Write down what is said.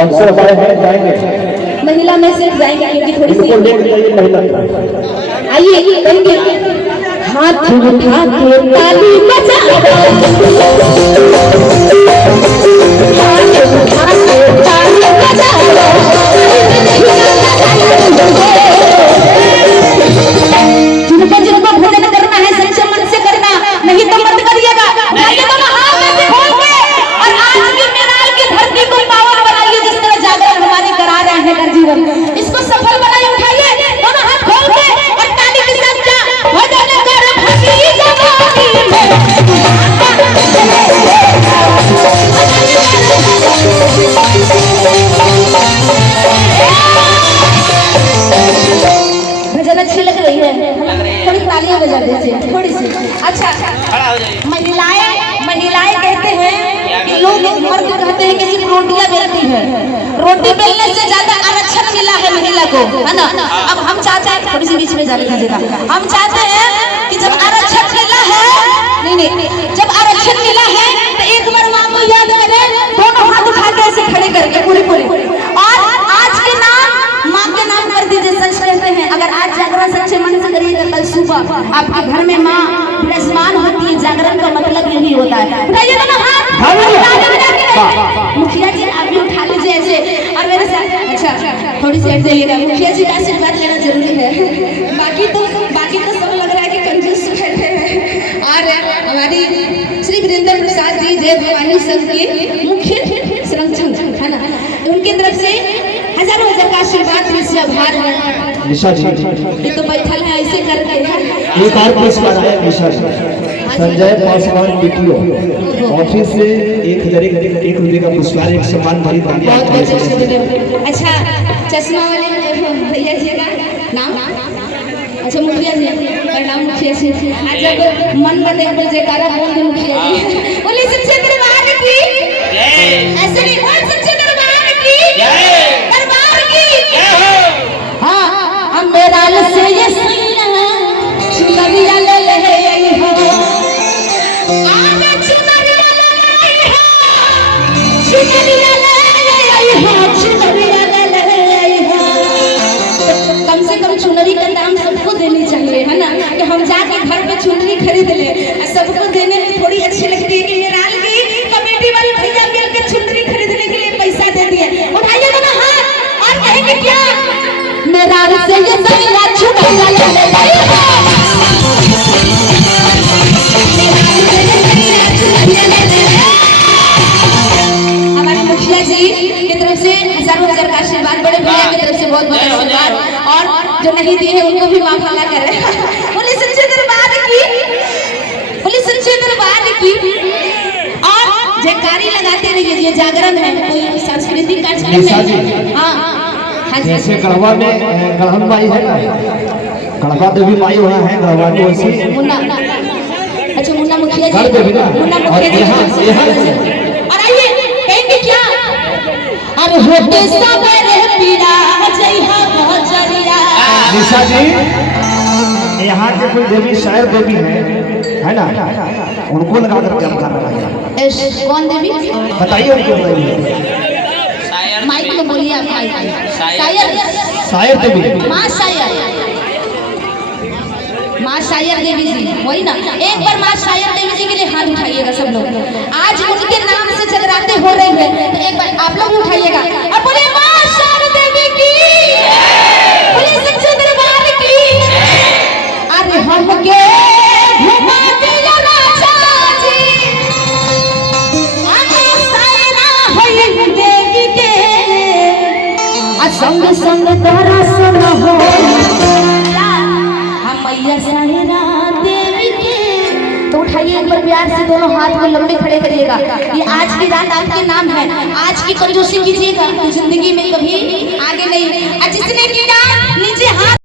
Dancer हमारे हैं, जाएंगे महिला में से जाएंगे क्योंकि थोड़ी सी महिला। आइए कहेंगे हाथ उठा के ताली बजाओ, हाथ उठा के ताली बजाओ, जिनको जिनको भजन करना है सच्चे मन से करना, नहीं तो मत करिएगा। आइए दोनों हाथ में से खोल के और आज की मेराल की धरती को पावन बनाइए, जिस तरह जागरण हमारे करा रहे हैं हर जीवन, इसको सफल बनाइए। उठाइए दोनों हाथ खोल के और ताली के साथ जा भजन कर भगी जवानी में भजन अच्छी लग रही है, थोड़ी तालियां बजा दीजिए थोड़ी सी। अच्छा, महिलाएं कहते हैं कि लोग मर्द कहते हैं कि सिर्फ रोटियां बेलती है, रोटी बेलने से ज्यादा आरक्षण मिला है महिला को, है ना। अब हम चाहते हैं, थोड़ी सी बीच में जाने दीजिएगा, हम चाहते हैं कि जब आरक्षण मिला है, नहीं जब आरक्षण मिला है तो एक बार माँ को याद करें, दोनों हाथ उठा के ऐसे खड़े करके पूरे और आज के नाम माँ के नाम कर दीजिए। सच कहते हैं अगर आज जागरण सच्चे मन से करिएगा, कल सुबह आपके घर में माँ विराजमान होती है। जागरण का मतलब यही होता है। उठाइए दोनों हाथ। मुखिया जी आप भी उठा लीजिए ऐसे और मेरे साथ। अच्छा थोड़ी सी हट जाइएगा, मुखिया जी का आशीर्वाद लेना जरूरी है। बाकी तो सब लग रहा है कि कंजूस बैठे हैं। और हमारी श्री वीरेंद्र प्रसाद जी जय भवानी संघ के मुख्य संरक्षक है ना, उनकी तरफ से हजारों हजार का आशीर्वाद आभार है। निशा जी ये तो बैठल है ऐसे करके एक और पुरस्कार है निशा जी, संजय पासवान बीटीओ ऑफिस से 1 रुपये का पुरस्कार, एक सम्मान भरी बहुत। अच्छा चश्मा वाले भैया जी का नाम, अच्छा मुखिया जी प्रणाम मुखिया जी। आज जब मन में एक बार जयकारा बोल दे मुखिया जी, बोले सच्चे दरबार की ऐसे नहीं, बोल सच्चे दरबार की दरबार की। हाँ हम मेरा से ये चुनरिया ले ले हो, आज चुनरिया ले हो, चुनरिया ले हो, चुनरिया ले हो। कम से कम चुनरी का दाम सबको देनी चाहिए, है ना, कि हम जाके घर पे चुनरी खरीद ले। सबको देने में थोड़ी अच्छी लगती है कि मेराल की कमेटी वाले भैया मिलकर चुनरी खरीदने के लिए पैसा दे दिए। उठाइए दोनों हाथ और कहेंगे क्या, मेराल से ये सैया चुनरिया ले ले हमारे मुखिया जी की तरफ से हजारों हजार का आशीर्वाद, बड़े भैया की तरफ से बहुत बहुत आशीर्वाद, और जो नहीं दिए हैं उनको भी माफ अल्लाह करे। बोले सच्चे दरबार की, बोले सच्चे दरबार की। और जयकारी लगाते रहिए, ये जागरण है, कोई सांस्कृतिक कार्यक्रम नहीं। हाँ जैसे गढ़वा में गढ़न माई है ना, गढ़वा देवी माई वहाँ है गढ़वा में, वैसे मुन्ना, अच्छा मुन्ना मुखिया जी, मुन्ना मुखिया जी। और आइए कहेंगे क्या, अरे होते सवेरे पीड़ा जइहा भजरिया। निशा जी यहाँ के कोई देवी शायर देवी है ना, उनको लगा कर क्या करना है? कौन देवी बताइए, उनको बताइए। माइक में बोलिए आप। शायर देवी, माँ शायर देवी जी, वही ना। एक बार माँ शायर देवी जी के लिए हाथ उठाइएगा सब लोग, आज उनके नाम से जगराते हो रहे हैं, तो एक बार आप लोग उठाइएगा और बोले माँ शायर देवी की, बोले सच्चे दरबार की। अरे हम के घुमाते या राजा जी, हमें शायरा होई देवी के, संग संग दर्शन हो मैया शायरा देवी के। तो उठाइए एक बार प्यार से दोनों हाथ को लंबे खड़े करिएगा। ये आज की रात आपके नाम है, आज की कंजूसी कीजिएगा तो जिंदगी में कभी आगे नहीं। जिसने